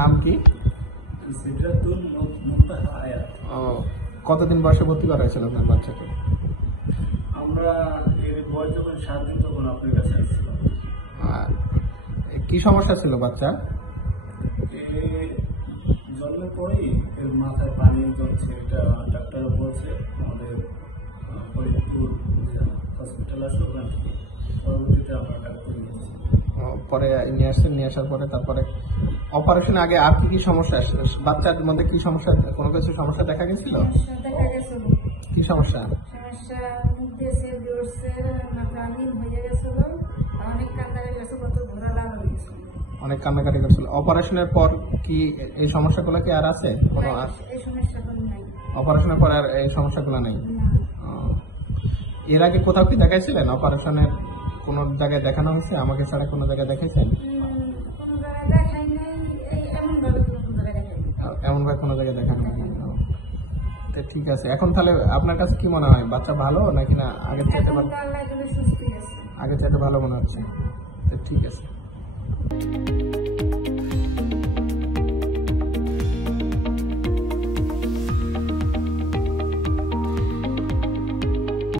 নাম কি? সিদরাতুল মুনতাহা আয়াত। ও, কতদিন বয়সে ভর্তি করা হয়েছিল আপনার বাচ্চাকে? আমরা এর বয়স যখন 7 দিন তখন আপনার কাছে আসছিলাম। আর কি সমস্যা ছিল বাচ্চার? জন্মের পরেই এর মাথায় পানি জমছে, এটা ডাক্তার বলছে। আমাদের ফরিদপুর হসপিটাল আছে, ওখান থেকে পরবর্তীতে আমরা ডাক্তার নিয়েছি। পরে নিয়ে আসছেন, নিয়ে আসার পরে তারপরে অপারেশন আগে আর কি কি সমস্যা বাচ্চার মধ্যে কি সমস্যা, কোনো কিছু সমস্যা দেখা গেছিল? দেখা গেছিল কি সমস্যা? সমস্যা মুখ দিয়ে সেল জড়ছে, প্রাণীন হয়ে গেছিল, অনেক কান্নাকাটি গেছে, কত ঘোরালা হয়ে গেছিল, অনেক কান্নাকাটি করছিল। অপারেশনের পর কি এই সমস্যাগুলো কি আর আছে? কোনো আর এই সমস্যা কোনো নাই। অপারেশনের পর আর এই সমস্যাগুলো নেই? না, ও, এর আগে কোথাও কি দেখাইছিলেন? অপারেশনের কোন জায়গায় দেখানো হয়েছে? আমাকে ছাড়া কোনো জায়গায় দেখাইছেন? কোনো জায়গায় দেখাই নাই, এই এমন ভাবে কোনো জায়গায় দেখাই নাই। এমন ভাবে কোনো জায়গায় দেখানো হয়নি। ও, তো ঠিক আছে। এখন তাহলে আপনার কাছে কি মনে হয়, বাচ্চা ভালো নাকি না আগের চাইতে এখন ভালো? তো আল্লাহ সুস্থ আছে। আগের চাইতে ভালো মনে হচ্ছে? তো ঠিক আছে।